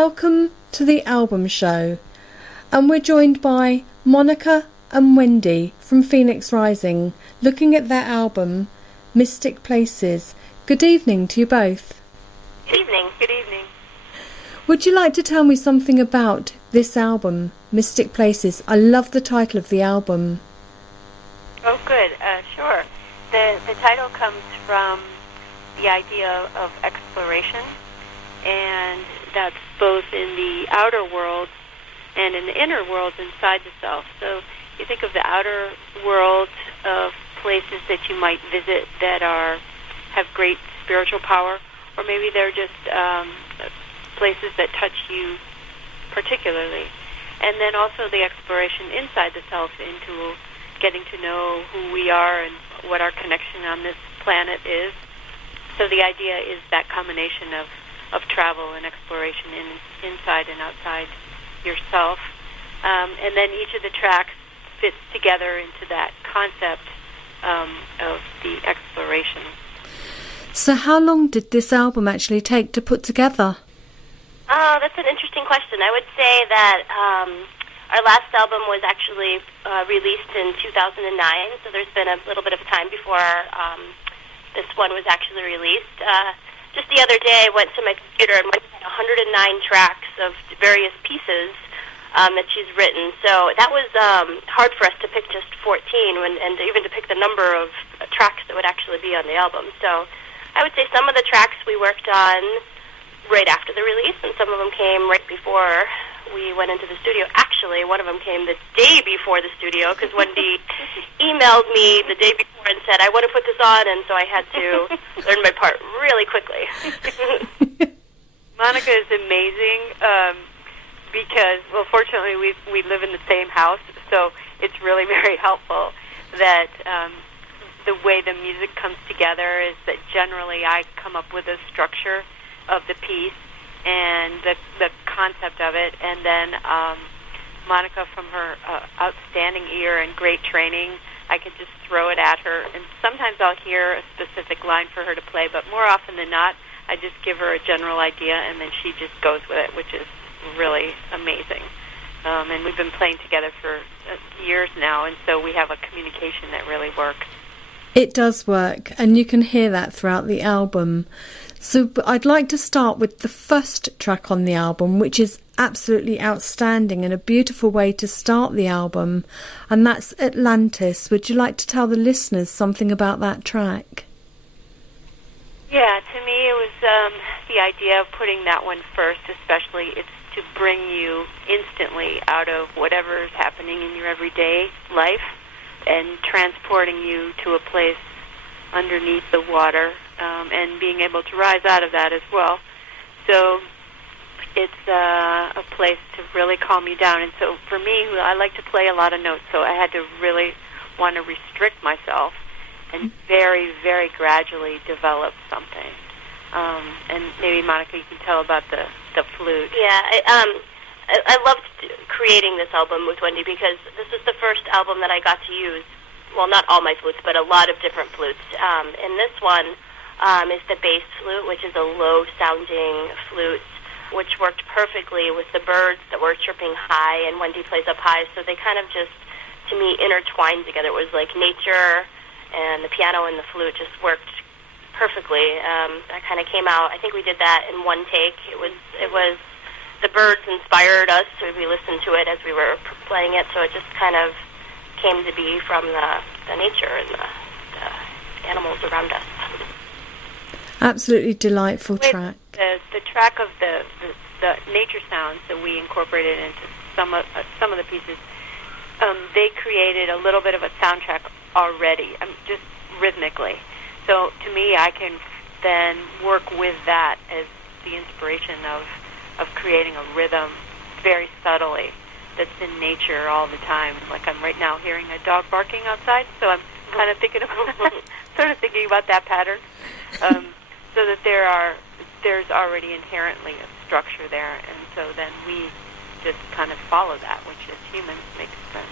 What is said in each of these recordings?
Welcome to the album show, and we're joined by Monica and Wendy from Phoenix Rising, looking at their album Mystic Places. Good evening to you both. Good evening. Good evening. Would you like to tell me something about this album, Mystic Places? I love the title of the album. Oh, good. Sure. The title comes from the idea of exploration, and that's both in the outer world and in the inner world inside the self. So you think of the outer world of places that you might visit that have great spiritual power, or maybe they're just places that touch you particularly. And then also the exploration inside the self into getting to know who we are and what our connection on this planet is. So the idea is that combination of travel and exploration inside and outside yourself. And then each of the tracks fits together into that concept of the exploration. So how long did this album actually take to put together? Oh, that's an interesting question. I would say that our last album was actually released in 2009, so there's been a little bit of time before this one was actually released. Just the other day, I went to my computer and went to 109 tracks of various pieces that she's written. So that was hard for us to pick just 14 and even to pick the number of tracks that would actually be on the album. So I would say some of the tracks we worked on right after the release, and some of them came right before we went into the studio. Actually, one of them came the day before the studio, because Wendy emailed me the day before and said, I want to put this on, and so I had to learn my part really quickly. Monica is amazing because, well, fortunately, we live in the same house, so it's really very helpful that the way the music comes together is that generally I come up with a structure of the piece and the concept of it, and then Monica, from her outstanding ear and great training, I could just throw it at her, and sometimes I'll hear a specific line for her to play, but more often than not, I just give her a general idea, and then she just goes with it, which is really amazing. And we've been playing together for years now, and so we have a communication that really works. It does work, and you can hear that throughout the album. So I'd like to start with the first track on the album, which is absolutely outstanding and a beautiful way to start the album, and that's Atlantis. Would you like to tell the listeners something about that track? Yeah, to me it was the idea of putting that one first, especially. It's to bring you instantly out of whatever is happening in your everyday life and transporting you to a place underneath the water, and being able to rise out of that as well. So it's a place to really calm you down. And so for me, I like to play a lot of notes, so I had to really want to restrict myself and very, very gradually develop something. And maybe, Monica, you can tell about the flute. Yeah, I loved creating this album with Wendy because this was the first album that I got to use, well, not all my flutes, but a lot of different flutes. And this one is the bass flute, which is a low-sounding flute, which worked perfectly with the birds that were chirping high, and Wendy plays up high, so they kind of just, to me, intertwined together. It was like nature and the piano and the flute just worked perfectly. That kind of came out, I think we did that in one take. It was the birds inspired us, so we listened to it as we were playing it, so it just kind of came to be from the nature and the animals around us. Absolutely delightful track. The track of the nature sounds that we incorporated into some of the pieces, they created a little bit of a soundtrack already, just rhythmically. So to me, I can then work with that as the inspiration of creating a rhythm very subtly that's in nature all the time. Like I'm right now hearing a dog barking outside, so I'm kind of thinking about that pattern. So that there's already inherently a structure there, and so then we just kind of follow that, which as humans makes sense.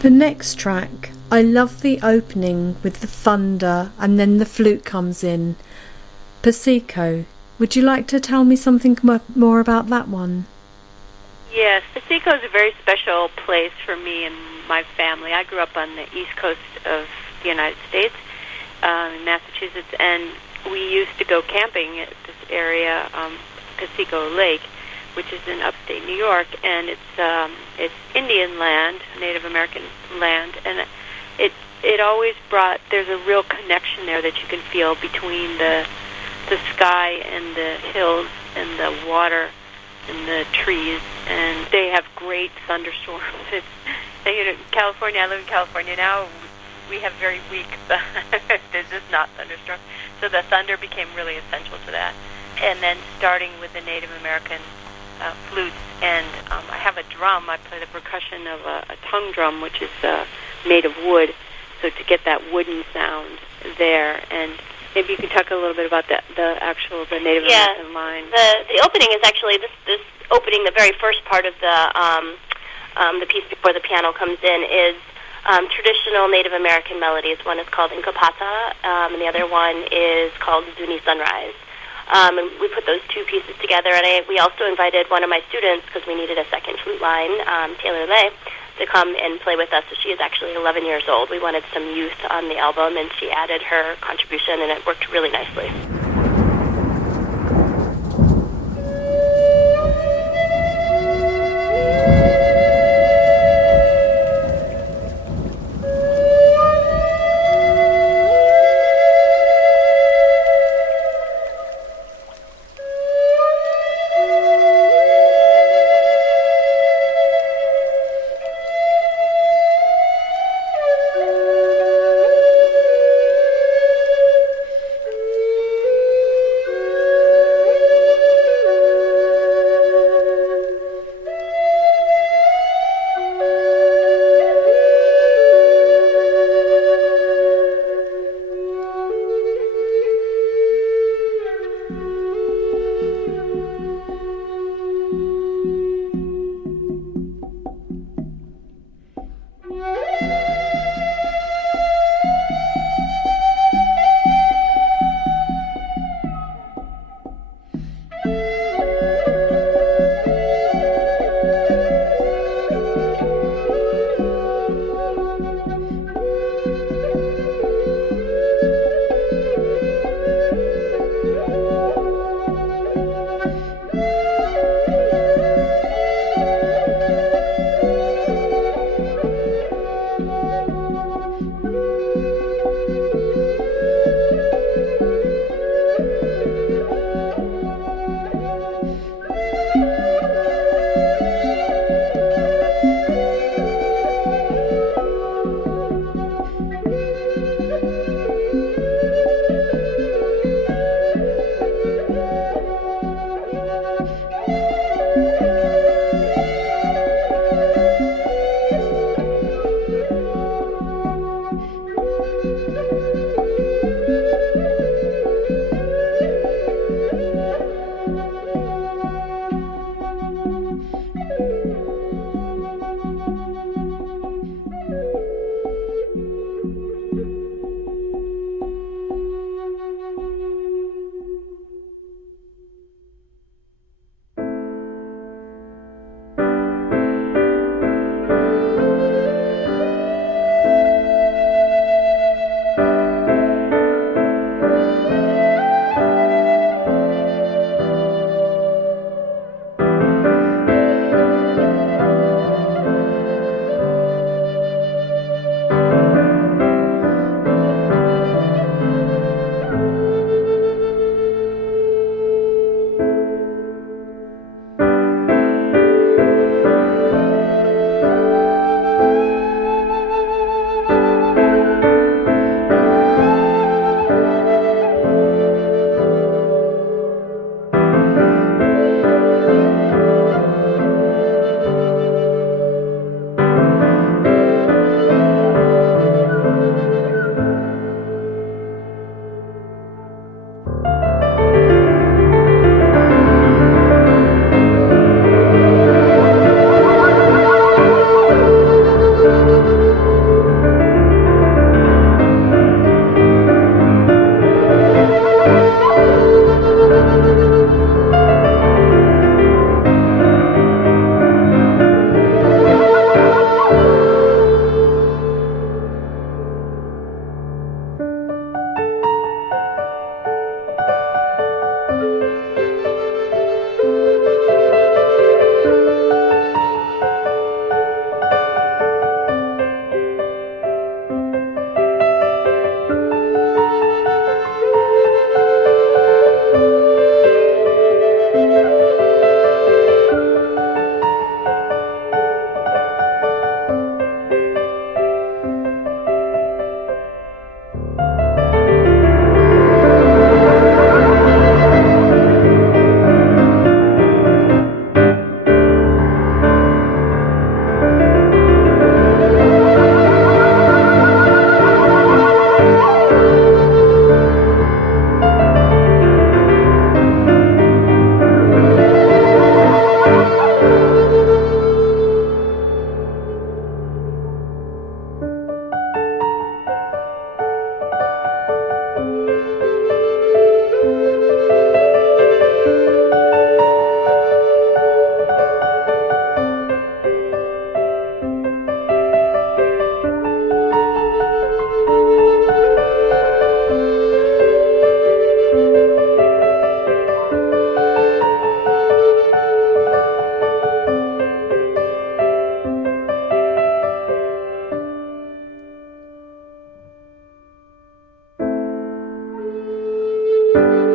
The next track, I love the opening with the thunder and then the flute comes in. Pasico. Would you like to tell me something more about that one? Yes, Pasico is a very special place for me and my family. I grew up on the east coast of the United States, in Massachusetts, and we used to go camping at this area, Pasico Lake, which is in upstate New York, and it's Indian land, Native American land, and it always brought, there's a real connection there that you can feel between the sky and the hills and the water and the trees, and they have great thunderstorms. California, I live in California now, we have very weak, there's just not thunderstorms, so the thunder became really essential to that. And then starting with the Native American flutes, and I have a drum. I play the percussion of a tongue drum, which is made of wood, so to get that wooden sound there. And maybe you can talk a little bit about the Native American line. The opening is actually this opening. The very first part of the piece before the piano comes in is traditional Native American melodies. One is called Nkapata, and the other one is called Zuni Sunrise. And we put those two pieces together, and we also invited one of my students, because we needed a second flute line, Taylor Lay, to come and play with us. So she is actually 11 years old. We wanted some youth on the album, and she added her contribution, and it worked really nicely. you.